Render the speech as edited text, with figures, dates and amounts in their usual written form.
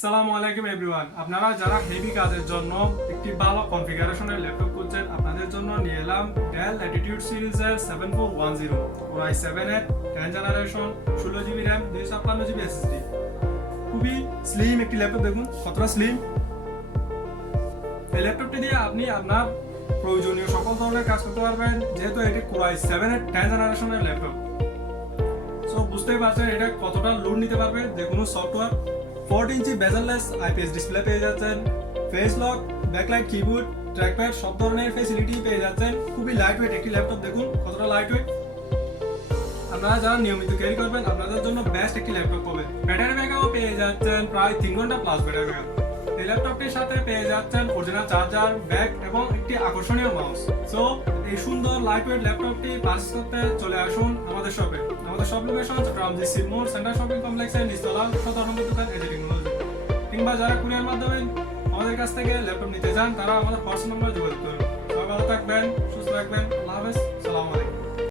আসসালামু আলাইকুম এভরিওয়ান। আপনারা যারা হেভি কাজের জন্য একটি ভালো কনফিগারেশনের ল্যাপটপ খুঁজছেন, আপনাদের জন্য নিয়ে এলাম ডেল ল্যাটিটিউড সিরিজের 7410 Core i7 এর 10 generation 16GB RAM 256GB SSD। খুবই স্লিম একটি ল্যাপটপ, দেখুন কতটা স্লিম। এই ল্যাপটপটি দিয়ে আপনি আপনার প্রয়োজনীয় সকল ধরনের কাজ করতে পারবেন, যেহেতু এটি Core i7 এর 10 জেনারেশনের ল্যাপটপ। সো বুঝতেই পারছেন এটা কতটা লোড নিতে পারবে যে কোনো সফটওয়্যার। 4 ইঞ্চি বেজেললেস আইপিএস ডিসপ্লে পেয়ে যাচ্ছেন, face lock, backlight keyboard, trackpad সব ধরনের ফ্যাসিলিটি পেয়ে যাচ্ছেন। খুবই লাইট ওয়েট একটি ল্যাপটপ, দেখুন কতটা লাইট ওয়েট। আপনারা যারা নিয়মিত ক্যারি করবেন আপনাদের জন্য বেস্ট একটি ল্যাপটপ হবে। ব্যাটারি ব্যাকআপও পেয়ে যাচ্ছেন প্রায় 3 ঘন্টা প্লাস ব্যাটারি ব্যাকআপ। এই ল্যাপটপটির সাথে পেয়ে যাচ্ছেন অরিজিনাল চার্জার, ব্যাগ এবং একটি আকর্ষণীয় মাউস। সো এই সুন্দর লাইট ওয়েট ল্যাপটপটি পারচেজ করতে চলে আসুন আমাদের শপে। আমাদের শপ লোকেশন চট্টগ্রাম জিসি মোড় সেন্টার শপিং কমপ্লেক্সের নিচতলা 17 নম্বর দোকান এজি টেকনোলজি। কিংবা যারা কুরিয়ার মাধ্যমে আমাদের কাছ থেকে ল্যাপটপ নিতে চান তারা আমাদের হোয়াটসঅ্যাপ নম্বরে যোগাযোগ করুন। সবাই ভালো থাকবেন, সুস্থ থাকবেন, আল্লাহ হাফেজ।